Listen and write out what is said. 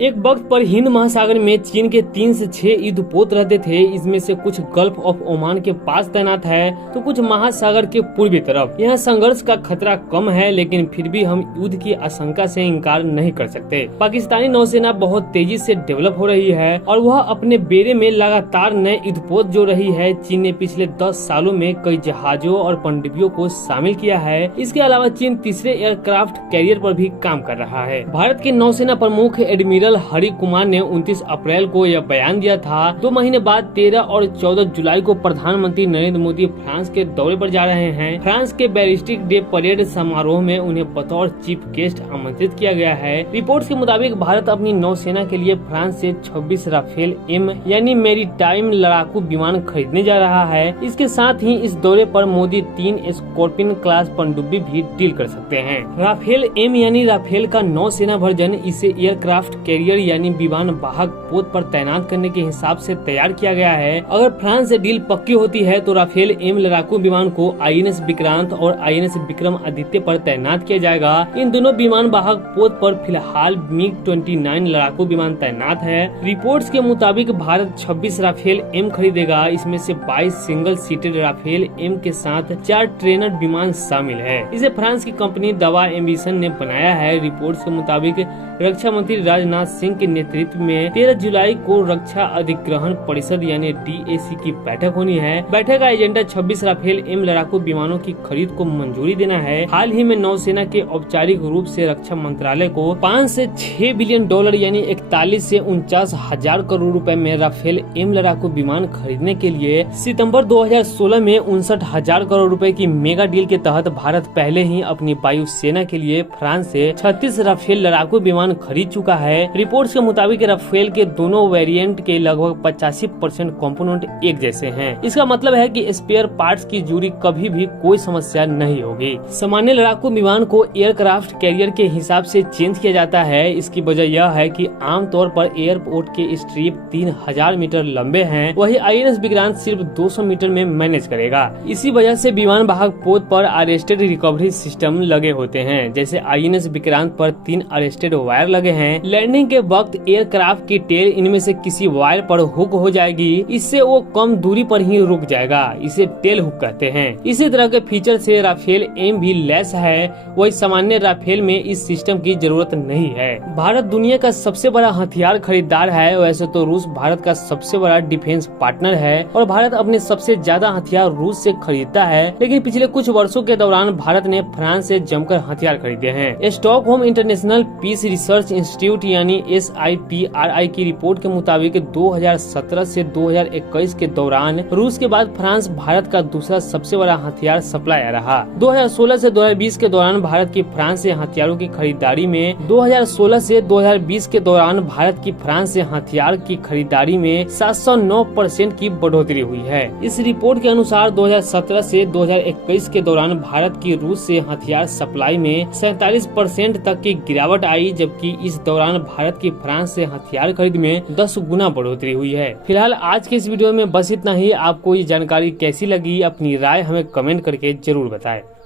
एक वक्त पर हिंद महासागर में चीन के 3 से 6 युद्धपोत रहते थे। इसमें से कुछ गल्फ ऑफ ओमान के पास तैनात है तो कुछ महासागर के पूर्वी तरफ। यहाँ संघर्ष का खतरा कम है, लेकिन फिर भी हम युद्ध की आशंका से इनकार नहीं कर सकते। पाकिस्तानी नौसेना बहुत तेजी से डेवलप हो रही है और वह अपने बेड़े में लगातार नए युद्धपोत जोड़ रही है। चीन ने पिछले 10 सालों में कई जहाजों और पनडुब्बियों को शामिल किया है। इसके अलावा चीन तीसरे एयरक्राफ्ट कैरियर पर भी काम कर रहा है। भारत के नौसेना प्रमुख एडमिरल हरि कुमार ने 29 अप्रैल को यह बयान दिया था। 2 महीने बाद 13 और 14 जुलाई को प्रधानमंत्री नरेंद्र मोदी फ्रांस के दौरे पर जा रहे हैं। फ्रांस के बैलिस्टिक डे परेड समारोह में उन्हें बतौर चीफ गेस्ट आमंत्रित किया गया है। रिपोर्ट्स के मुताबिक भारत अपनी नौसेना के लिए फ्रांस से 26 राफेल एम यानी मैरीटाइम लड़ाकू विमान खरीदने जा रहा है। इसके साथ ही इस दौरे पर मोदी 3 स्कॉर्पियन क्लास पनडुब्बी भी डील कर सकते हैं। राफेल एम यानी राफेल का नौसेना वर्जन, इसे एयरक्राफ्ट कैरियर यानी विमान वाहक पोत पर तैनात करने के हिसाब से तैयार किया गया है। अगर फ्रांस से डील पक्की होती है तो राफेल एम लड़ाकू विमान को आईएनएस विक्रांत और आईएनएस विक्रम आदित्य पर तैनात किया जाएगा। इन दोनों विमान वाहक पोत पर फिलहाल मिग 29 लड़ाकू विमान तैनात है। रिपोर्ट्स के मुताबिक भारत 26 राफेल एम खरीदेगा। इसमें से 22 सिंगल सीटेड राफेल एम के साथ 4 ट्रेनर विमान शामिल है। इसे फ्रांस की कंपनी दवा एम्बिशन ने बनाया है। रिपोर्ट्स के मुताबिक रक्षा मंत्री राजनाथ सिंह के नेतृत्व में 13 जुलाई को रक्षा अधिग्रहण परिषद यानी डीएसी की बैठक होनी है। बैठक का एजेंडा 26 राफेल एम लड़ाकू विमानों की खरीद को मंजूरी देना है। हाल ही में नौसेना के औपचारिक रूप से रक्षा मंत्रालय को 5 से 6 बिलियन डॉलर यानी 41 से 49 हजार करोड़ रुपए में राफेल एम लड़ाकू विमान खरीदने के लिए सितंबर 2016 में 59 हजार करोड़ रुपए की मेगा डील के तहत भारत पहले ही अपनी वायुसेना के लिए फ्रांस से 36 राफेल लड़ाकू विमान खरीद चुका है। रिपोर्ट्स के मुताबिक राफेल के दोनों वेरिएंट के लगभग 85% कंपोनेंट एक जैसे हैं। इसका मतलब है कि स्पेयर पार्ट्स की जुड़ी कभी भी कोई समस्या नहीं होगी। सामान्य लड़ाकू विमान को एयरक्राफ्ट कैरियर के हिसाब से चेंज किया जाता है। इसकी वजह यह है कि आमतौर पर एयरपोर्ट के स्ट्रिप 3000 मीटर लंबे हैं, वही आईएनएस विक्रांत सिर्फ 200 मीटर में मैनेज करेगा। इसी वजह से विमान वाहक पोत पर अरेस्टेड रिकवरी सिस्टम लगे होते हैं। जैसे आईएनएस विक्रांत पर 3 अरेस्टेड वायर लगे हैं। लैंडिंग के वक्त एयरक्राफ्ट की टेल इनमें से किसी वायर पर हुक हो जाएगी। इससे वो कम दूरी पर ही रुक जाएगा। इसे टेल हुक कहते हैं। इसी तरह के फीचर से राफेल एम भी लेस है। वही सामान्य राफेल में इस सिस्टम की जरूरत नहीं है। भारत दुनिया का सबसे बड़ा हथियार खरीदार है। वैसे तो रूस भारत का सबसे बड़ा डिफेंस पार्टनर है और भारत अपने सबसे ज्यादा हथियार रूस से खरीदता है। लेकिन पिछले कुछ वर्षों के दौरान भारत ने फ्रांस से जमकर हथियार खरीदे हैं। Stockholm International Peace Research Institute यानी SIPRI की रिपोर्ट के मुताबिक 2017 से 2021 के दौरान रूस के बाद फ्रांस भारत का दूसरा सबसे बड़ा हथियार सप्लायर रहा। 2016 से 2020 के दौरान भारत की फ्रांस से हथियारों की खरीदारी में 2016 से 2020 के दौरान भारत की फ्रांस से हथियार की खरीदारी में 709% की बढ़ोतरी हुई है। इस रिपोर्ट के अनुसार 2017 से 2021 के दौरान भारत की रूस से हथियार सप्लाई में 47% तक की गिरावट आई, जबकि इस दौरान भारत की फ्रांस से हथियार खरीद में 10 गुना बढ़ोतरी हुई है। फिलहाल आज के इस वीडियो में बस इतना ही। आपको ये जानकारी कैसी लगी, अपनी राय हमें कमेंट करके जरूर बताएं।